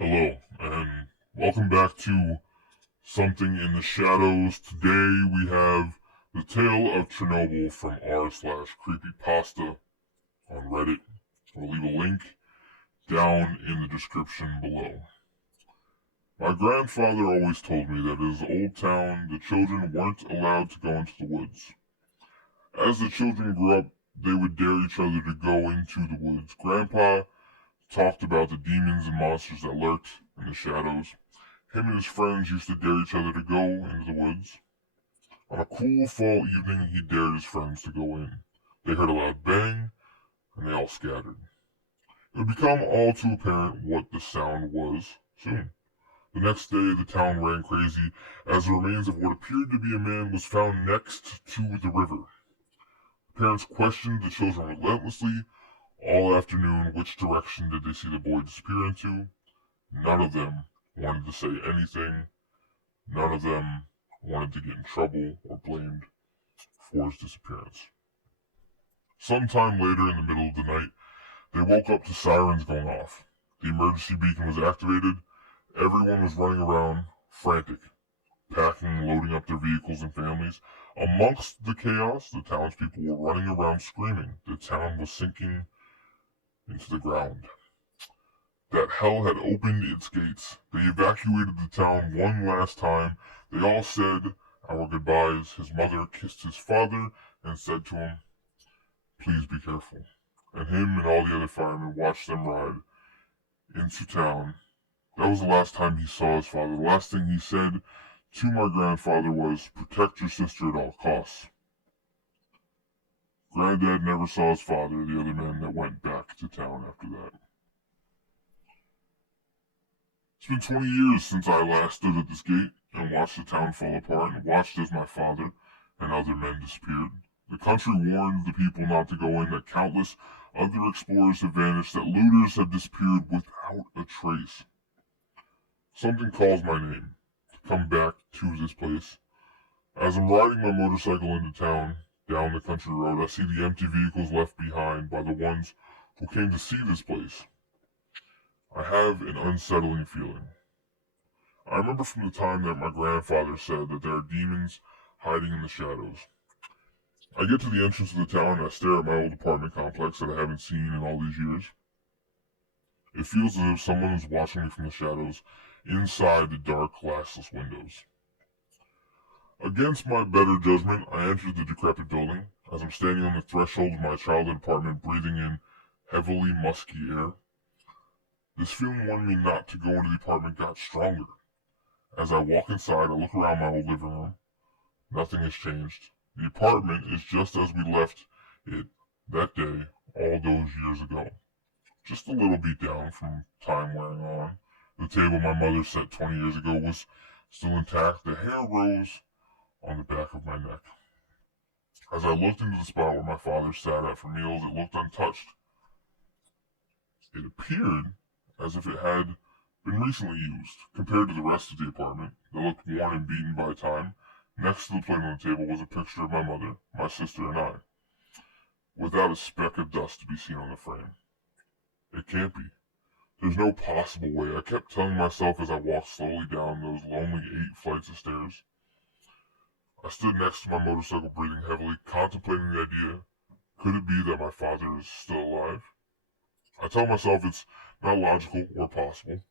Hello, and welcome back to Something in the Shadows. Today we have the tale of Chernobyl from r/CreepyPasta on Reddit. I'll leave a link down in the description below. My grandfather always told me that in his old town, the children weren't allowed to go into the woods. As the children grew up, they would dare each other to go into the woods. Grandpa talked about the demons and monsters that lurked in the shadows. Him and his friends used to dare each other to go into the woods. On a cool fall evening, he dared his friends to go in. They heard a loud bang, and they all scattered. It would become all too apparent what the sound was soon. The next day, the town ran crazy as the remains of what appeared to be a man was found next to the river. Parents questioned the children relentlessly all afternoon. Which direction did they see the boy disappear into? None of them wanted to say anything. None of them wanted to get in trouble or blamed for his disappearance. Sometime later in the middle of the night, they woke up to sirens going off. The emergency beacon was activated. Everyone was running around, frantic, packing and loading up their vehicles and families. Amongst the chaos, the townspeople were running around screaming. The town was sinking into the ground. That hell had opened its gates. They evacuated the town one last time. They all said our goodbyes. His mother kissed his father and said to him, "Please be careful." And him and all the other firemen watched them ride into town. That was the last time he saw his father. The last thing he said to my grandfather was, "Protect your sister at all costs." Granddad never saw his father or the other men that went back to town after that. It's been 20 years since I last stood at this gate and watched the town fall apart and watched as my father and other men disappeared. The country warned the people not to go in, that countless other explorers have vanished, that looters have disappeared without a trace. Something calls my name to come back to this place. As I'm riding my motorcycle into town, down the country road, I see the empty vehicles left behind by the ones who came to see this place. I have an unsettling feeling. I remember from the time that my grandfather said that there are demons hiding in the shadows. I get to the entrance of the town and I stare at my old apartment complex that I haven't seen in all these years. It feels as if someone is watching me from the shadows inside the dark, glassless windows. Against my better judgment, I enter the decrepit building. As I'm standing on the threshold of my childhood apartment, breathing in heavily musky air, this feeling wanting me not to go into the apartment got stronger. As I walk inside, I look around my old living room. Nothing has changed. The apartment is just as we left it that day, all those years ago. Just a little beat down from time wearing on. The table my mother set 20 years ago was still intact. The hair rose on the back of my neck. As I looked into the spot where my father sat at for meals, it looked untouched. It appeared as if it had been recently used. Compared to the rest of the apartment, that looked worn and beaten by time, next to the plate on the table was a picture of my mother, my sister, and I, without a speck of dust to be seen on the frame. It can't be. There's no possible way. I kept telling myself as I walked slowly down those lonely 8 flights of stairs. I stood next to my motorcycle, breathing heavily, contemplating the idea. Could it be that my father is still alive? I tell myself it's not logical or possible.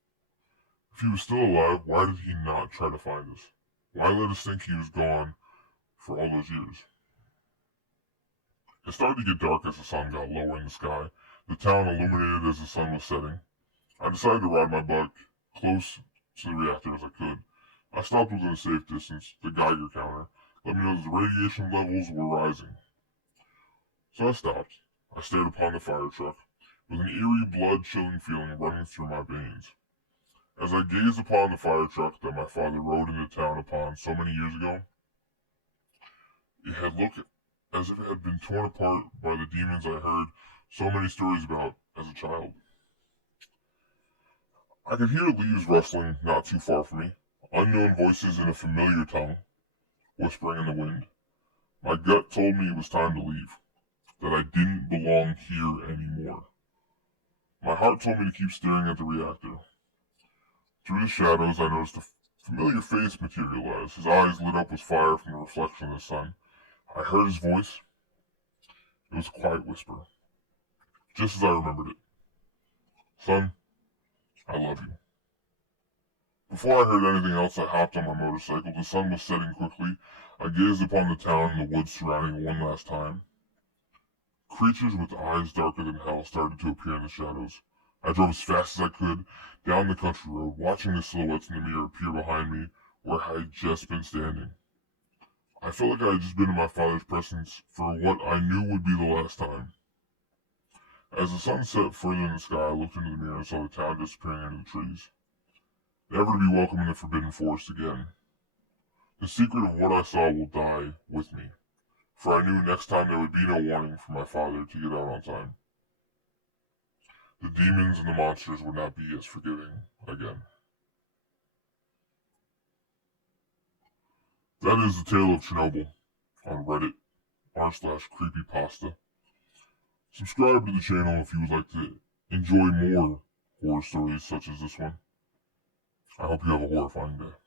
If he was still alive, why did he not try to find us? Why let us think he was gone for all those years? It started to get dark as the sun got lower in the sky, the town illuminated as the sun was setting. I decided to ride my bike close to the reactor as I could. I stopped within a safe distance. The Geiger counter let me know that the radiation levels were rising. So I stopped. I stared upon the fire truck, with an eerie, blood-chilling feeling running through my veins. As I gazed upon the fire truck that my father rode into town upon so many years ago, it had looked as if it had been torn apart by the demons I heard so many stories about as a child. I could hear leaves rustling not too far from me, unknown voices in a familiar tongue, whispering in the wind. My gut told me it was time to leave, that I didn't belong here anymore. My heart told me to keep staring at the reactor. Through the shadows, I noticed a familiar face materialize. His eyes lit up with fire from the reflection of the sun. I heard his voice. It was a quiet whisper, just as I remembered it. Son, I love you. Before I heard anything else, I hopped on my motorcycle. The sun was setting quickly. I gazed upon the town and the woods surrounding it one last time. Creatures with eyes darker than hell started to appear in the shadows. I drove as fast as I could down the country road, watching the silhouettes in the mirror appear behind me where I had just been standing. I felt like I had just been in my father's presence for what I knew would be the last time. As the sun set further in the sky, I looked into the mirror and saw the town disappearing into the trees, never to be welcome in the Forbidden Forest again. The secret of what I saw will die with me, for I knew next time there would be no warning for my father to get out on time. The demons and the monsters would not be as forgiving again. That is the tale of Chernobyl on Reddit r/CreepyPasta. Subscribe to the channel if you would like to enjoy more horror stories such as this one. I hope you have a horrifying day.